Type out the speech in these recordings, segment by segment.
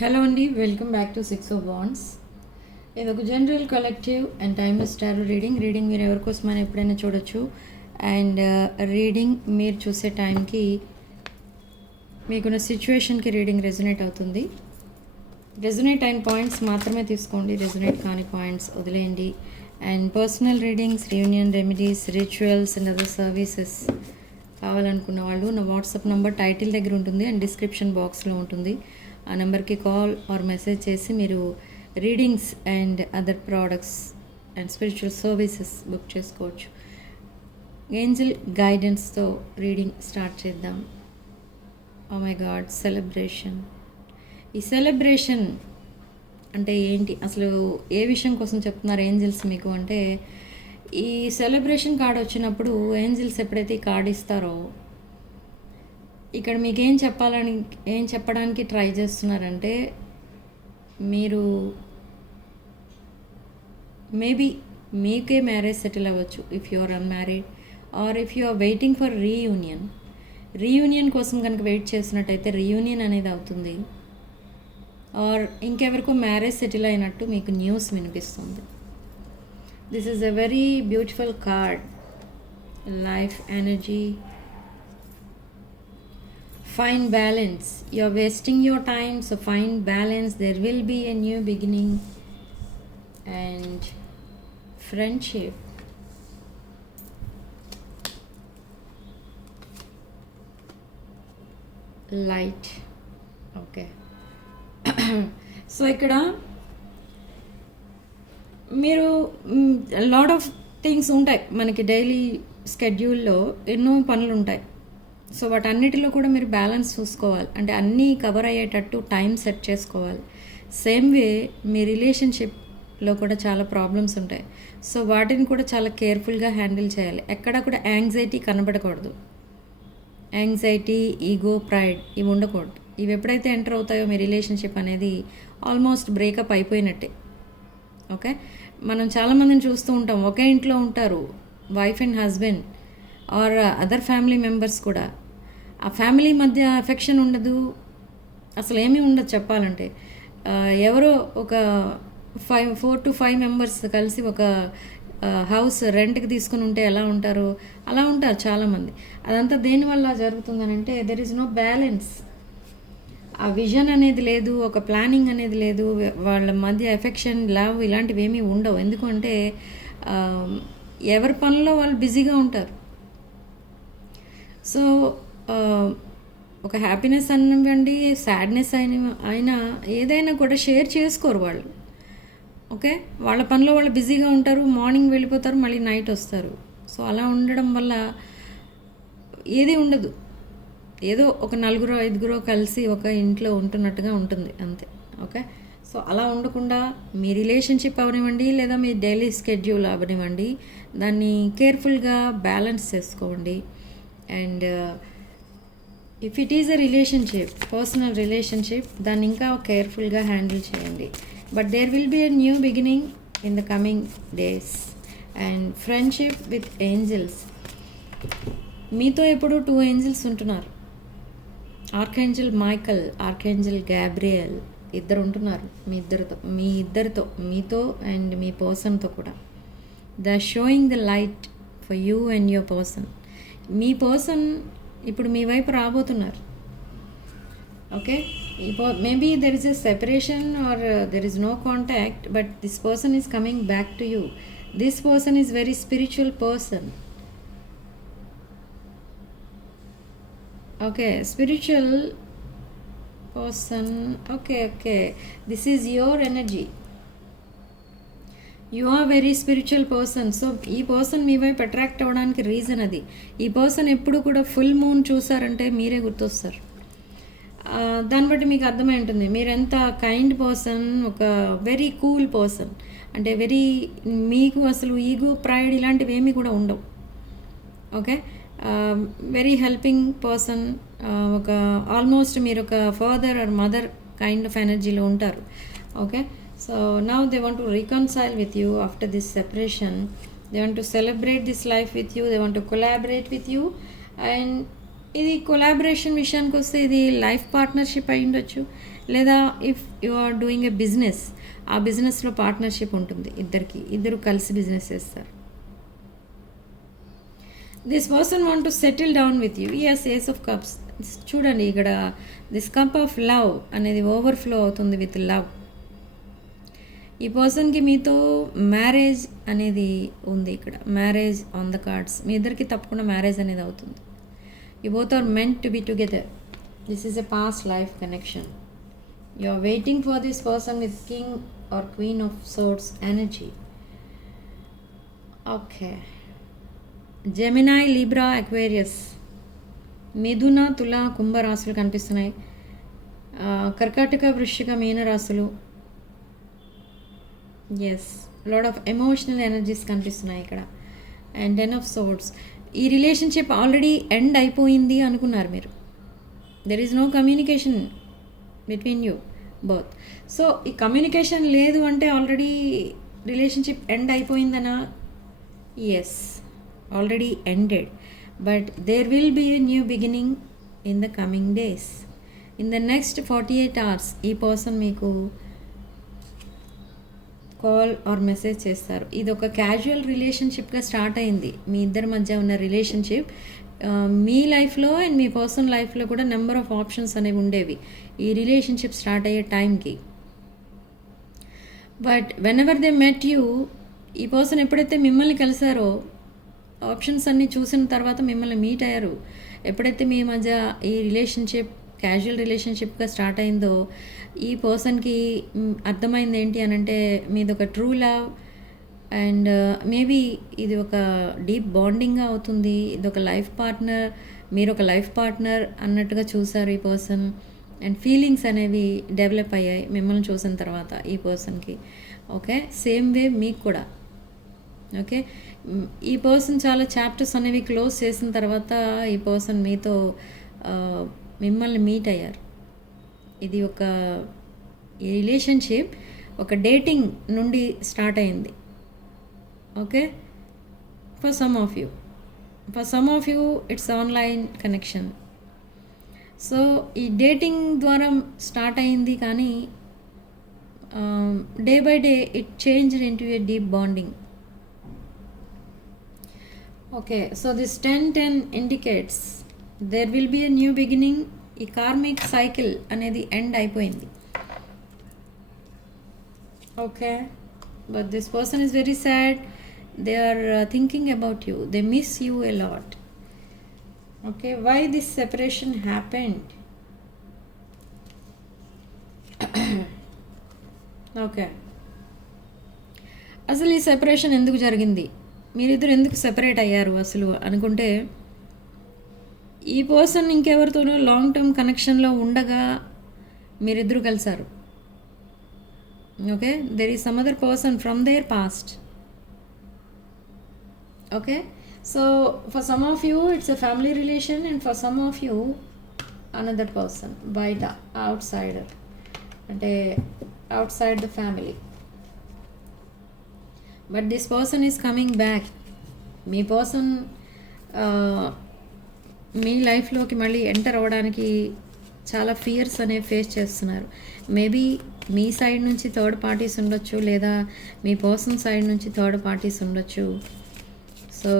Hello అండి, welcome back to six of wands. ఇది ఒక general collective and timeless tarot reading మీరు ఎవరి కోసమైనా ఎప్పుడైనా చూడొచ్చు. అండ్ రీడింగ్ మీరు చూసే టైంకి మీకున్న సిచ్యువేషన్కి రీడింగ్ రెజొనేట్ అవుతుంది. రెజొనేట్ అయిన పాయింట్స్ మాత్రమే తీసుకోండి, రెజొనేట్ కాని పాయింట్స్ వదిలేయండి. And personal readings, reunion remedies, rituals and other services కావాలనుకున్న వాళ్ళు నా వాట్సాప్ నెంబర్ టైటిల్ దగ్గర ఉంటుంది అండ్ డిస్క్రిప్షన్ బాక్స్లో ఉంటుంది. ఆ నెంబర్కి కాల్ ఆర్ మెసేజ్ చేసి మీరు readings and other products and spiritual services book చేసుకోవచ్చు. ఏంజల్ గైడెన్స్తో రీడింగ్ స్టార్ట్ చేద్దాం. Oh my god, celebration. ఈ సెలబ్రేషన్ అంటే ఏంటి, అసలు ఏ విషయం కోసం చెప్తున్నారు ఏంజల్స్ మీకు అంటే, ఈ సెలబ్రేషన్ కార్డ్ వచ్చినప్పుడు ఏంజల్స్ ఎప్పుడైతే ఈ కార్డ్ ఇస్తారో ఇక్కడ మీకు ఏం చెప్పడానికి ట్రై చేస్తున్నారంటే, మీరు మేబీ మీకే మ్యారేజ్ సెటిల్ అవ్వచ్చు if you are unmarried, or if you are waiting for reunion కోసం కనుక వెయిట్ చేసినట్టయితే రీయూనియన్ అనేది అవుతుంది. ఆర్ ఇంకెవరికో మ్యారేజ్ సెటిల్ అయినట్టు మీకు న్యూస్ వినిపిస్తుంది. This is a very beautiful card. Life energy, find balance. You're wasting your time, so find balance. There will be a new beginning. And friendship, light. Okay. So ఇక్కడ మీరు lot of things ఉంటాయి మనకి, daily స్కెడ్యూల్లో ఎన్నో పనులు ఉంటాయి. So వాటన్నిటిలో కూడా మీరు బ్యాలెన్స్ చూసుకోవాలి, అంటే అన్నీ కవర్ అయ్యేటట్టు టైం సెట్ చేసుకోవాలి. సేమ్ వే మీ రిలేషన్షిప్లో కూడా చాలా ప్రాబ్లమ్స్ ఉంటాయి. సో వాటిని కూడా చాలా కేర్ఫుల్గా హ్యాండిల్ చేయాలి. ఎక్కడ కూడా యాంగ్జైటీ కనబడకూడదు. యాంగ్జైటీ, ఈగో, ప్రైడ్ ఇవి ఉండకూడదు. ఇవి ఎప్పుడైతే ఎంటర్ అవుతాయో మీ రిలేషన్షిప్ అనేది ఆల్మోస్ట్ బ్రేకప్ అయిపోయినట్టే. ఓకే, మనం చాలామందిని చూస్తూ ఉంటాం, ఒకే ఇంట్లో ఉంటారు, wife and husband or other family members కూడా. ఆ ఫ్యామిలీ మధ్య అఫెక్షన్ ఉండదు, అసలు ఏమీ ఉండదు చెప్పాలంటే. ఎవరో ఒక 4 to 5 మెంబర్స్ కలిసి ఒక హౌస్ రెంట్కి తీసుకుని ఉంటే ఎలా ఉంటారు, అలా ఉంటారు చాలామంది. అదంతా దేనివల్ల జరుగుతుందని అంటే, దెర్ ఈజ్ నో బ్యాలెన్స్. ఆ విజన్ అనేది లేదు, ఒక ప్లానింగ్ అనేది లేదు, వాళ్ళ మధ్య ఎఫెక్షన్, లవ్ ఇలాంటివి ఏమీ ఉండవు. ఎందుకంటే ఎవరి పనుల్లో వాళ్ళు బిజీగా ఉంటారు. సో ఒక హ్యాపీనెస్ అనివ్వండి, సాడ్నెస్ అయినా ఏదైనా కూడా షేర్ చేసుకోరు వాళ్ళు. ఓకే, వాళ్ళ పనిలో వాళ్ళు బిజీగా ఉంటారు, మార్నింగ్ వెళ్ళిపోతారు, మళ్ళీ నైట్ వస్తారు. సో అలా ఉండడం వల్ల ఏది ఉండదు, ఏదో ఒక 4-5 కలిసి ఒక ఇంట్లో ఉంటున్నట్టుగా ఉంటుంది అంతే. ఓకే, సో అలా ఉండకుండా మీ రిలేషన్షిప్ అవనివ్వండి లేదా మీ డైలీ స్కెడ్యూల్ అవనివ్వండి, దాన్ని కేర్ఫుల్గా బ్యాలెన్స్ చేసుకోండి. And if it is a relationship, personal relationship, దాన్ని ఇంకా కేర్ఫుల్గా హ్యాండిల్ చేయండి. But there will be a new beginning in the coming days. And friendship with angels. మీతో ఎప్పుడు 2 ఏంజల్స్ ఉంటున్నారు. ఆర్కేంజల్ మైకల్, ఆర్కేంజల్ గ్యాబ్రియల్, ఇద్దరు ఉంటున్నారు మీ ఇద్దరితో, మీతో అండ్ మీ పర్సన్తో కూడా. They are showing the light for you and your person. మీ పర్సన్ ఇప్పుడు మీ వైపు రాబోతున్నారు. Okay, maybe there is a separation or there is no contact, but this person is coming back to you. This person is very spiritual person. Okay, spiritual person. Okay, this is your energy. You are very spiritual person. So ఈ person మీ వైపు attract అవ్వడానికి reason అది. ఈ person ఎప్పుడు కూడా full moon చూసారంటే మీరే గుర్తొస్తారు. దాన్ని బట్టి మీకు అర్థమై ఉంటుంది మీరు ఎంత కైండ్ పర్సన్, ఒక వెరీ కూల్ పర్సన్. అంటే మీకు అసలు ఈగో, ప్రైడ్ ఇలాంటివి ఏమీ కూడా ఉండవు. Okay, very helping person. ఒక ఆల్మోస్ట్ మీరు ఒక father or mother kind of ఎనర్జీలో ఉంటారు. Okay, so now they want to reconcile with you after this separation. They want to celebrate this life with you, they want to collaborate with you. And ఇది collaboration విషయానికి వస్తే ఇది life partnership అయి ఉండొచ్చు, లేదా if you are doing a business, ఆ బిజినెస్లో partnership ఉంటుంది, ఇద్దరు కలిసి బిజినెస్ చేస్తారు. This person want to settle down with you. Yes, ace of cups. చూడండి ఇక్కడ దిస్ కప్ ఆఫ్ లవ్ అనేది ఓవర్ఫ్లో అవుతుంది విత్ లవ్. ఈ పర్సన్కి మీతో మ్యారేజ్ అనేది ఉంది, ఇక్కడ మ్యారేజ్ ఆన్ ద కార్డ్స్. మీ ఇద్దరికి తప్పకుండా మ్యారేజ్ అనేది అవుతుంది. You both are meant to be together. This is a past life connection. You are waiting for this person with king or queen of swords energy. Okay, Gemini, Libra, Aquarius, మిథున, తుల, కుంభ రాశులు కనిపిస్తున్నాయి. కర్కాటక, వృశ్చిక, మీన రాశులు. Yes, lot of emotional energies కనిపిస్తున్నాయి ఇక్కడ. And 10 of swords. ఈ రిలేషన్షిప్ ఆల్రెడీ ఎండ్ అయిపోయింది అనుకున్నారు మీరు. There is no communication between you both. So ఈ కమ్యూనికేషన్ లేదు అంటే already relationship end అయిపోయిందనా? Yes, already ended. But there will be a new beginning in the coming days. In the next 48 hours ఈ person మీకు call or message చేస్తారు. ఇది ఒక casual రిలేషన్షిప్గా start అయింది. మీ ఇద్దరి మధ్య ఉన్న రిలేషన్షిప్ మీ లైఫ్లో అండ్ మీ పర్సనల్ లైఫ్లో కూడా నెంబర్ ఆఫ్ ఆప్షన్స్ అనేవి ఉండేవి ఈ రిలేషన్షిప్ స్టార్ట్ అయ్యే టైంకి. But when ever they met you, ఈ పర్సన్ ఎప్పుడైతే మిమ్మల్ని కలిసారో, ఆప్షన్స్ అన్నీ చూసిన తర్వాత మిమ్మల్ని మీట్ అయ్యారు. ఎప్పుడైతే మీ మధ్య ఈ రిలేషన్షిప్ క్యాజువల్ రిలేషన్షిప్గా స్టార్ట్ అయిందో, ఈ పర్సన్కి అర్థమైంది ఏంటి అని అంటే మీది ఒక ట్రూ లవ్ అండ్ మేబీ ఇది ఒక డీప్ బాండింగ్గా అవుతుంది. ఇది ఒక లైఫ్ పార్ట్నర్, మీరు ఒక లైఫ్ పార్ట్నర్ అన్నట్టుగా చూసారు ఈ పర్సన్. అండ్ ఫీలింగ్స్ అనేవి డెవలప్ అయ్యాయి మిమ్మల్ని చూసిన తర్వాత ఈ పర్సన్కి. ఓకే, సేమ్ వే మీకు కూడా. ఓకే, ఈ పర్సన్ చాలా చాప్టర్స్ అనేవి క్లోజ్ చేసిన తర్వాత ఈ పర్సన్ మీతో మిమ్మల్ని మీట్ అయ్యారు. ఇది ఒక ఈ రిలేషన్షిప్ ఒక డేటింగ్ నుండి స్టార్ట్ అయింది. Okay, for some of you it's online connection. So ఈ డేటింగ్ ద్వారా స్టార్ట్ అయింది, కానీ day by day it changed into a deep bonding. Okay, so this 10-10 indicates there will be a new beginning. ఈ karmic cycle అనేది end అయిపోయింది. Okay, but this person is very sad. They are thinking about you. They miss you a lot. Okay, why this separation happened? Okay, అసలు ఈ separation ఎందుకు జరిగింది, మీరిద్దరు ఎందుకు separate అయ్యారు అసలు అనుకుంటే, ఈ పర్సన్ ఇంకెవరితోనో లాంగ్ టర్మ్ కనెక్షన్లో ఉండగా మీరిద్దరు కలిసారు. Okay, there is some other person from their past. Okay, so for some of you it's a family relation and for some of you another person, బయట, అవుట్ సైడర్, అంటే outside the family. But this person is coming back. మీ person మీ లైఫ్లోకి మళ్ళీ enter అవ్వడానికి చాలా fears అనేవి face చేస్తున్నారు. మేబీ మీ సైడ్ నుంచి థర్డ్ పార్టీస్ ఉండొచ్చు, లేదా మీ పర్సన్ సైడ్ నుంచి థర్డ్ పార్టీస్ ఉండొచ్చు. సో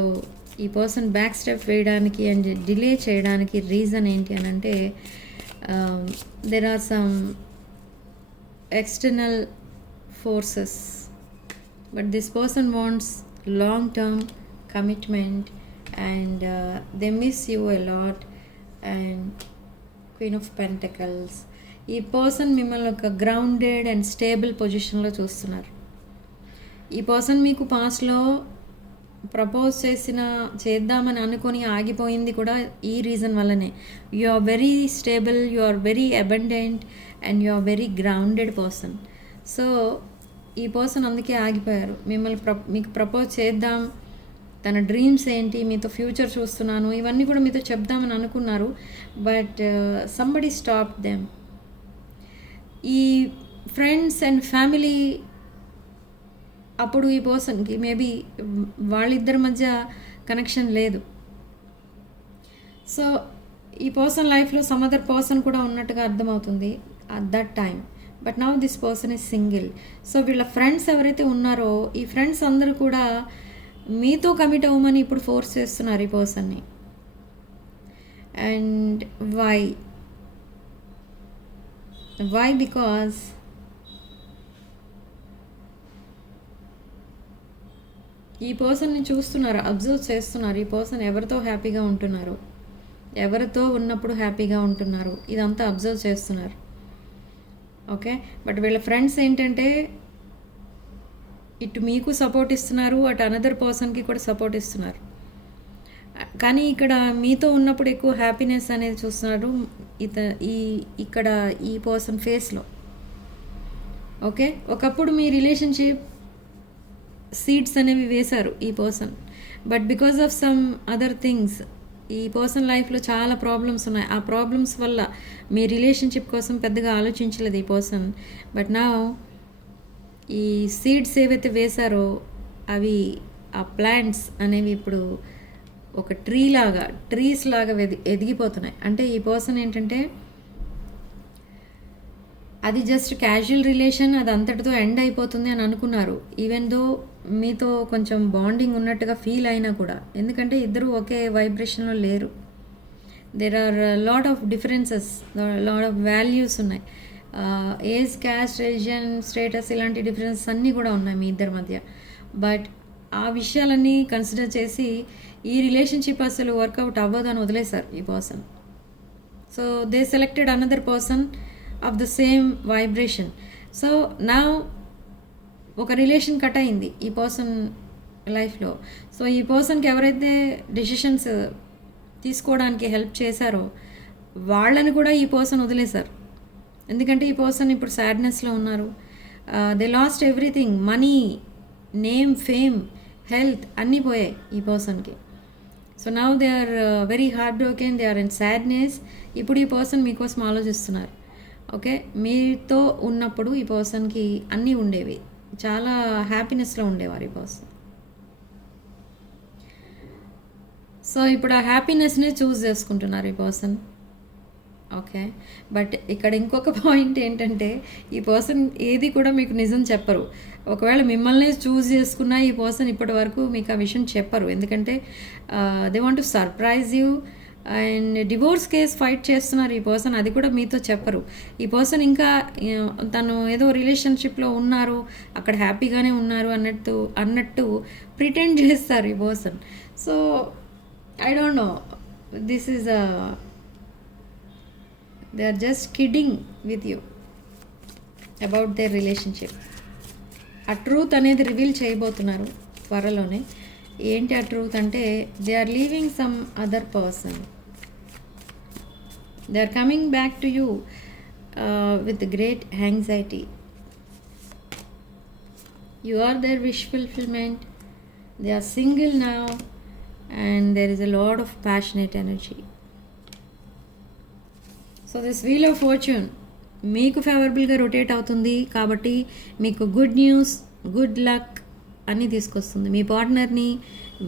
ఈ పర్సన్ బ్యాక్ స్టెప్ వేయడానికి అండ్ డిలే చేయడానికి రీజన్ ఏంటి అని అంటే, there are some external forces. But this person wants long-term commitment and they miss you a lot. And Queen of Pentacles. ఈ person మిమ్మల్ని ఒక గ్రౌండెడ్ అండ్ స్టేబుల్ పొజిషన్లో చూస్తున్నారు. ఈ పర్సన్ మీకు పాస్ట్లో ప్రపోజ్ చేద్దామని అనుకొని ఆగిపోయింది కూడా ఈ రీజన్ వల్లనే. You are very stable, you are very abundant and you are very grounded person. So ఈ పర్సన్ అందుకే ఆగిపోయారు. మీకు ప్రపోజ్ చేద్దాం, తన డ్రీమ్స్ ఏంటి, మీతో ఫ్యూచర్ చూస్తున్నాను, ఇవన్నీ కూడా మీతో చెప్దామని అనుకున్నారు. But somebody stop them. ఈ ఫ్రెండ్స్ అండ్ ఫ్యామిలీ అప్పుడు ఈ పర్సన్కి మేబీ వాళ్ళిద్దరి మధ్య కనెక్షన్ లేదు. సో ఈ పర్సన్ లైఫ్లో సమ్ అదర్ పర్సన్ కూడా ఉన్నట్టుగా అర్థమవుతుంది. at that time. But now this person is single. So వీళ్ళ ఫ్రెండ్స్ ఎవరైతే ఉన్నారో ఈ ఫ్రెండ్స్ అందరూ కూడా మీతో కమిట్ అవ్వమని ఇప్పుడు ఫోర్స్ చేస్తున్నారు ఈ పర్సన్ని. అండ్ వై బికాజ్ ఈ పర్సన్ని చూస్తున్నారు, అబ్జర్వ్ చేస్తున్నారు. ఈ పర్సన్ ఎవరితో హ్యాపీగా ఉంటున్నారు, ఎవరితో ఉన్నప్పుడు హ్యాపీగా ఉంటున్నారు, ఇదంతా అబ్జర్వ్ చేస్తున్నారు. ఓకే, బట్ వీళ్ళ ఫ్రెండ్స్ ఏంటంటే ఇటు మీకు సపోర్ట్ ఇస్తున్నారు, అటు అనదర్ పర్సన్కి కూడా సపోర్ట్ ఇస్తున్నారు. కానీ ఇక్కడ మీతో ఉన్నప్పుడు ఎక్కువ హ్యాపీనెస్ అనేది చూస్తున్నారు ఇక్కడ ఈ పర్సన్ ఫేస్లో. ఓకే, ఒకప్పుడు మీ రిలేషన్షిప్ సీడ్స్ అనేవి వేశారు ఈ person, but because of some other things ఈ పర్సన్ లైఫ్లో చాలా ప్రాబ్లమ్స్ ఉన్నాయి. ఆ ప్రాబ్లమ్స్ వల్ల మీ రిలేషన్షిప్ కోసం పెద్దగా ఆలోచించలేదు ఈ పర్సన్. బట్ నా ఈ సీడ్స్ ఏవైతే వేశారో అవి ఆ ప్లాంట్స్ అనేవి ఇప్పుడు ఒక ట్రీస్ లాగా ఎదిగిపోతున్నాయి. అంటే ఈ పర్సన్ ఏంటంటే అది జస్ట్ క్యాజువల్ రిలేషన్, అది అంతటితో ఎండ్ అయిపోతుంది అని అనుకున్నారు. ఈవెన్ దో మీతో కొంచెం బాండింగ్ ఉన్నట్టుగా ఫీల్ అయినా కూడా, ఎందుకంటే ఇద్దరు ఒకే వైబ్రేషన్లో లేరు. There are lot of differences, lot of values ఉన్నాయి. ఏజ్, క్యాస్ట్, రిలీజన్, స్టేటస్ ఇలాంటి డిఫరెన్సెస్ అన్నీ కూడా ఉన్నాయి మీ ఇద్దరి మధ్య. బట్ ఆ విషయాలన్నీ కన్సిడర్ చేసి ఈ రిలేషన్షిప్ అసలు వర్కౌట్ అవ్వదని వదిలేశారు ఈ person. So they selected another person of the same vibration. So నా ఒక రిలేషన్ కట్ అయింది ఈ పర్సన్ లైఫ్లో. సో ఈ పర్సన్కి ఎవరైతే డెసిషన్స్ తీసుకోవడానికి హెల్ప్ చేశారో వాళ్ళని కూడా ఈ పర్సన్ వదిలేశారు. ఎందుకంటే ఈ పర్సన్ ఇప్పుడు సాడ్నెస్లో ఉన్నారు. They lost everything, money, name, fame, health అన్నీ పోయాయి ఈ పర్సన్కి. So now they are very heart broken, they are in sadness. ఇప్పుడు ఈ పర్సన్ మీకోసం ఆలోచిస్తున్నారు. ఓకే, మీతో ఉన్నప్పుడు ఈ పర్సన్కి అన్నీ ఉండేవి, చాలా హ్యాపీనెస్లో ఉండేవారు ఈ పర్సన్. సో ఇప్పుడు ఆ హ్యాపీనెస్నే చూస్ చేసుకుంటున్నారు ఈ పర్సన్. ఓకే, బట్ ఇక్కడ ఇంకొక పాయింట్ ఏంటంటే ఈ పర్సన్ ఏది కూడా మీకు నిజం చెప్పరు. ఒకవేళ మిమ్మల్ని చూస్ చేసుకున్న ఈ పర్సన్ ఇప్పటి వరకు మీకు ఆ విషయం చెప్పరు. ఎందుకంటే they want to surprise you. And divorce case fight చేస్తున్నారు ఈ పర్సన్, అది కూడా మీతో చెప్పరు. ఈ పర్సన్ ఇంకా తను ఏదో రిలేషన్షిప్లో ఉన్నారు, అక్కడ హ్యాపీగానే ఉన్నారు అన్నట్టు ప్రిటెండ్ చేస్తారు ఈ person. So I don't know, this is they are just kidding with you about their relationship. ఆ ట్రూత్ అనేది రివీల్ చేయబోతున్నారు త్వరలోనే. ఏంటి ఆ ట్రూత్ అంటే, they are leaving some other person, they are coming back to you with great anxiety. You are their wish fulfilment, they are single now and there is a lot of passionate energy. So this wheel of fortune మీకు ఫేవరబుల్గా rotate అవుతుంది కాబట్టి మీకు good news, good luck అన్నీ తీసుకొస్తుంది. మీ పార్ట్నర్ని,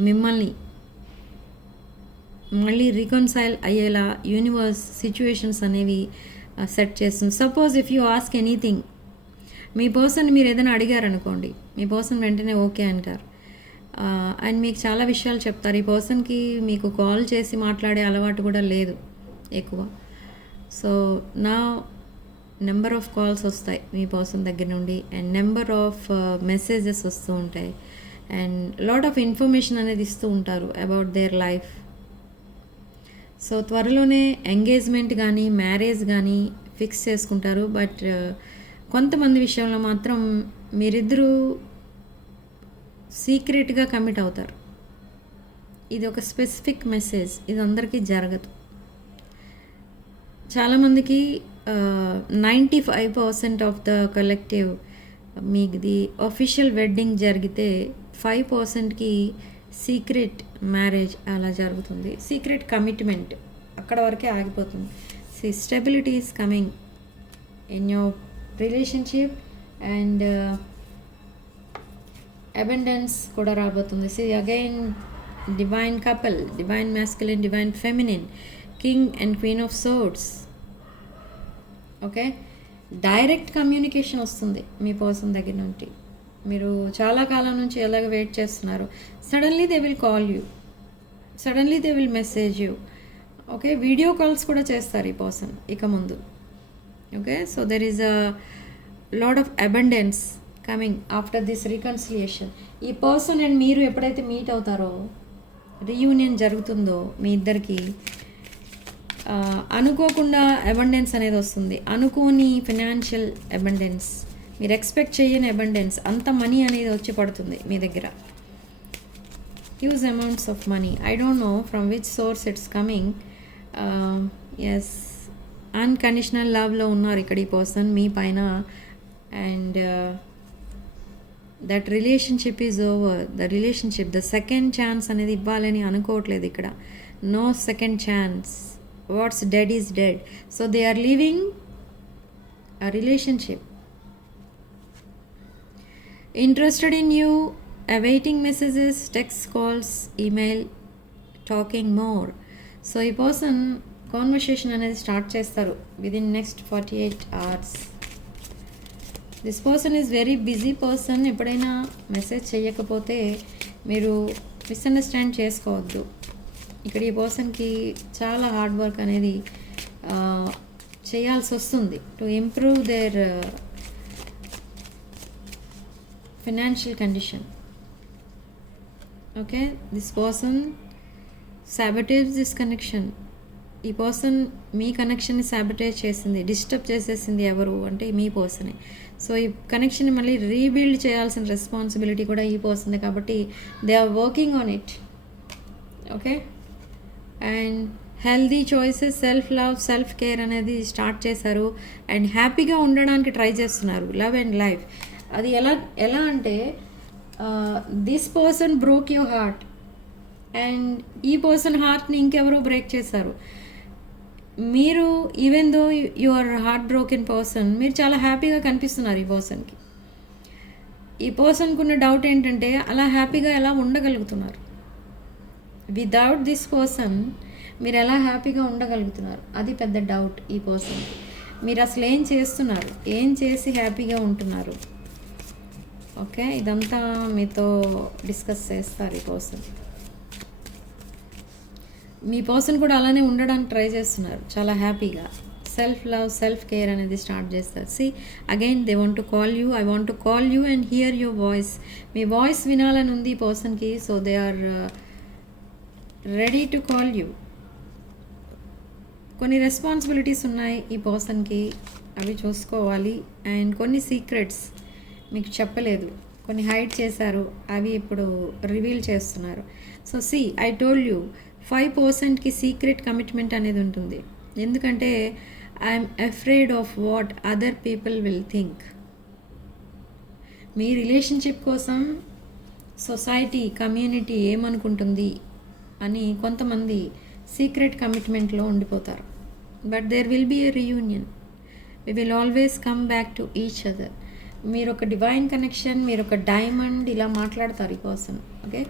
మిమ్మల్ని మళ్ళీ reconcile అయ్యేలా యూనివర్స్ సిచ్యువేషన్స్ అనేవి సెట్ చేస్తుంది. Suppose if you ask anything, me person మీరు ఏదైనా అడిగారనుకోండి, మీ పర్సన్ వెంటనే ఓకే అంటారు. అండ్ మీకు చాలా విషయాలు చెప్తారు. ఈ పర్సన్కి మీకు కాల్ చేసి మాట్లాడే అలవాటు కూడా లేదు ఎక్కువ. సో నా నెంబర్ ఆఫ్ కాల్స్ వస్తాయి మీ పర్సన్ దగ్గర నుండి, అండ్ నెంబర్ ఆఫ్ మెసేజెస్ వస్తూ ఉంటాయి, అండ్ లాట్ ఆఫ్ ఇన్ఫర్మేషన్ అనేది ఇస్తూ ఉంటారు అబౌట్ దేర్ లైఫ్. సో త్వరలోనే ఎంగేజ్మెంట్ కానీ మ్యారేజ్ కానీ ఫిక్స్ చేసుకుంటారు. బట్ కొంతమంది విషయంలో మాత్రం మీరిద్దరూ సీక్రెట్గా కమిట్ అవుతారు. ఇది ఒక స్పెసిఫిక్ మెసేజ్, ఇది అందరికీ జరగదు. చాలామందికి 95% ఆఫ్ ద కలెక్టివ్ మీది అఫీషియల్ వెడ్డింగ్ జరిగితే 5%కి సీక్రెట్ మ్యారేజ్ అలా జరుగుతుంది. సీక్రెట్ కమిట్మెంట్ అక్కడ వరకే ఆగిపోతుంది. Stability is coming in your relationship and abundance కూడా రాబోతుంది. See again divine couple, divine masculine, divine feminine, king and queen of swords. Okay, direct communication వస్తుంది మీ పర్సన్ దగ్గర నుండి. మీరు చాలా కాలం నుంచి ఎలాగ వెయిట్ చేస్తున్నారు, suddenly they will call you, suddenly they will message you. Okay, video calls కూడా చేస్తారు ఈ పర్సన్ ఇక ముందు. Okay, so there is a lot of abundance coming after this reconciliation. ఈ పర్సన్ అండ్ మీరు ఎప్పుడైతే మీట్ అవుతారో, రీయూనియన్ జరుగుతుందో మీ ఇద్దరికి, అనుకోకుండా అబండెన్స్ అనేది వస్తుంది. అనుకోని ఫినాన్షియల్ అబండెన్స్, మీరు ఎక్స్పెక్ట్ చేయని అబండెన్స్, అంత మనీ అనేది వచ్చి పడుతుంది మీ దగ్గర. Huge amounts of money, I don't know from which source it's coming. Yes, unconditional లవ్లో ఉన్నారు ఇక్కడ ఈ పర్సన్ మీ పైన. And that relationship is over. The relationship, the second chance అనేది ఇవ్వాలని అనుకోవట్లేదు ఇక్కడ. No second chance. What's dead is dead. So they are living a relationship. Interested in you, awaiting messages, text calls, email, talking more. So ఈ person conversation అనేది start చేస్తారు within next 48 hours. This person is very busy person. ఎప్పుడైనా message చేయకపోతే మీరు misunderstand చేసుకోవద్దు. ఇక్కడ ఈ పర్సన్కి చాలా హార్డ్ వర్క్ అనేది చేయాల్సి వస్తుంది to improve their financial condition. Okay, this person sabotage this connection. ఈ పర్సన్ మీ కనెక్షన్ని సాబటేజ్ చేసింది, డిస్టర్బ్ చేసేసింది. ఎవరు అంటే మీ పర్సనే. సో ఈ కనెక్షన్ని మళ్ళీ రీబిల్డ్ చేయాల్సిన రెస్పాన్సిబిలిటీ కూడా ఈ పర్సన్దే. కాబట్టి they are working on it. Okay, and healthy choices, self love, self care అనేది స్టార్ట్ చేశారు. అండ్ హ్యాపీగా ఉండడానికి ట్రై చేస్తున్నారు. లవ్ అండ్ లైఫ్ అది ఎలా అంటే this person broke your heart and ఈ పర్సన్ హార్ట్ని ఇంకెవరో బ్రేక్ చేశారు. మీరు even though your heart broken person, మీరు చాలా హ్యాపీగా కనిపిస్తున్నారు ఈ పర్సన్కి. ఈ పర్సన్కి ఉన్న డౌట్ ఏంటంటే అలా హ్యాపీగా ఎలా ఉండగలుగుతున్నారు? వితౌట్ దిస్ పర్సన్ మీరు ఎలా హ్యాపీగా ఉండగలుగుతున్నారు? అది పెద్ద డౌట్ ఈ పర్సన్కి. మీరు అసలు ఏం చేస్తున్నారు, ఏం చేసి హ్యాపీగా ఉంటున్నారు? ఓకే, ఇదంతా మీతో డిస్కస్ చేస్తారు ఈ పర్సన్. మీ పర్సన్ కూడా అలానే ఉండడానికి ట్రై చేస్తున్నారు చాలా హ్యాపీగా. సెల్ఫ్ లవ్, సెల్ఫ్ కేర్ అనేది స్టార్ట్ చేస్తారు. See again they want to call you, I want to call you and hear your voice. మీ వాయిస్ వినాలని ఉంది ఈ పర్సన్కి. So they are ready to call you. కొన్ని రెస్పాన్సిబిలిటీస్ ఉన్నాయి ఈ పర్సన్కి, అవి చూసుకోవాలి. అండ్ కొన్ని సీక్రెట్స్ మీకు చెప్పలేదు, కొన్ని హైడ్ చేశారు, అవి ఇప్పుడు రివీల్ చేస్తున్నారు. So see I told you 5%కి సీక్రెట్ కమిట్మెంట్ అనేది ఉంటుంది. ఎందుకంటే I'm afraid of what other people will think. మీ రిలేషన్షిప్ కోసం సొసైటీ, కమ్యూనిటీ ఏమనుకుంటుంది అని కొంతమంది సీక్రెట్ కమిట్మెంట్లో ఉండిపోతారు. But there will be a reunion. We will always come back to each other. మీరు ఒక డివైన్ కనెక్షన్, మీరు ఒక డైమండ్, ఇలా మాట్లాడతారు ఈ person. Okay,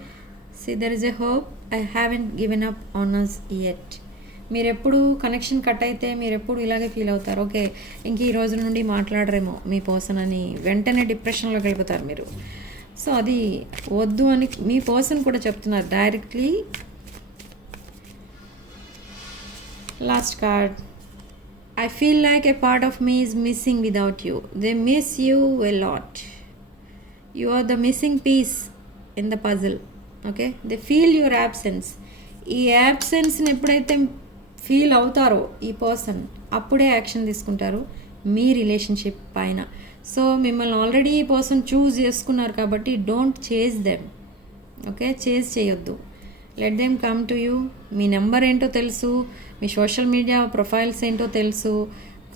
see there is a hope. I haven't given up on us yet. మీరు ఎప్పుడు connection cut అయితే మీరు ఎప్పుడు ఇలాగే ఫీల్ అవుతారు. ఓకే, ఇంక ఈ రోజు నుండి మాట్లాడరేమో మీ పర్సన్ అని వెంటనే డిప్రెషన్లోకి వెళ్ళిపోతారు మీరు. సో అది వద్దు అని మీ పర్సన్ కూడా చెప్తున్నారు directly. Last card. I feel like a part of me is missing without you. They miss you a lot. You are the missing piece in the puzzle. Okay? They feel your absence. ఈ యాబ్సెన్స్ని ఎప్పుడైతే feel అవుతారో ఈ person, అప్పుడే action తీసుకుంటారు మీ relationship పైన. So మిమ్మల్ని already ఈ పర్సన్ చూస్ చేసుకున్నారు కాబట్టి don't chase them. Okay, chase చేయొద్దు. Let them come to you. మీ నెంబర్ ఏంటో తెలుసు, మీ సోషల్ మీడియా ప్రొఫైల్స్ ఏంటో తెలుసు.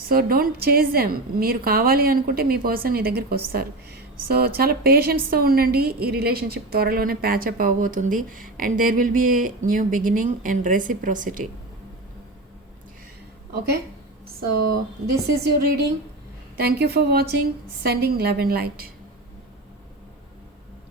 So don't chase them. మీరు కావాలి అనుకుంటే మీ పర్సన్ మీ దగ్గరికి వస్తారు. సో చాలా పేషెన్స్తో ఉండండి. ఈ రిలేషన్షిప్ త్వరలోనే ప్యాచప్ అవబోతుంది. And there will be a new beginning and reciprocity. Okay, so this is your reading. Thank you for watching. Sending love and light.